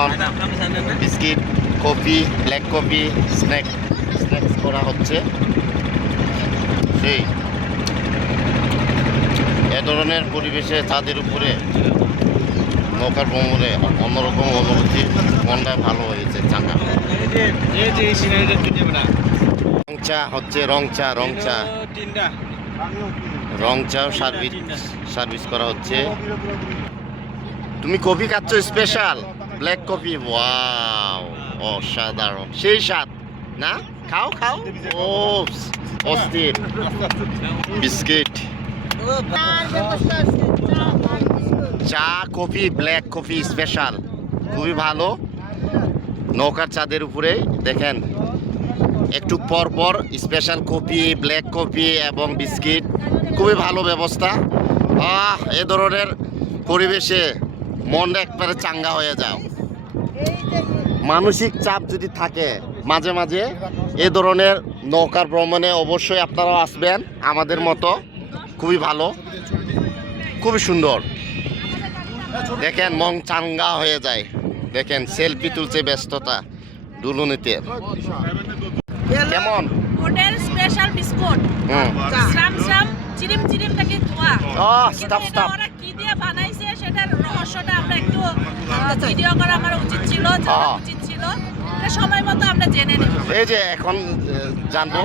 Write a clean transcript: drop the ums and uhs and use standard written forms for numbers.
এখন biscuit, coffee, black coffee, snacks করা হচ্ছে। সেই এ ধরনের পরিবেশে ছাদের উপরে নৌকার ভ্রমণে অন্যরকম অনুভূতি, মনটা ভালো হয়েছে চাঙ্গা। রংচা হচ্ছে রংচা সার্ভিস করা হচ্ছে। তুমি কফি খাচ্ছ স্পেশাল ব্ল্যাক কফি, ওয়াও অসাধারণ, সেই স্বাদ না? খাও ও অস্থির। বিস্কিট, চা, কফি, ব্ল্যাক কফি স্পেশাল, খুবই ভালো। নৌকার চাঁদের উপরে দেখেন একটু পর পর স্পেশাল কফি, ব্ল্যাক কফি এবং বিস্কিট, খুবই ভালো ব্যবস্থা। এ ধরনের পরিবেশে মনটা একবারে চাঙ্গা হয়ে যাও। মানসিক চাপ যদি থাকে মাঝে মাঝে এ ধরনের নৌকার ভ্রমণে অবশ্যই আপনারাও আসবেন আমাদের মতো, খুবই ভালো, খুবই সুন্দর। দেখেন মন চাঙ্গা হয়ে যায়। দেখেন সেলফি তুলছে ব্যস্ততা দুলুনিতে। কেমন হোটেল স্পেশাল বিস্কুট শ্রাম চিরিম থেকে ধোয়া স্টাফ ওরা কি দিয়ে বানাইছে সেটার রহস্যটা আমরা একটু ভিডিও করা আমার উচিত ছিল, জানা উচিত ছিল। সময় মতো আমরা জেনে নেব। এই যে এখন জানবো।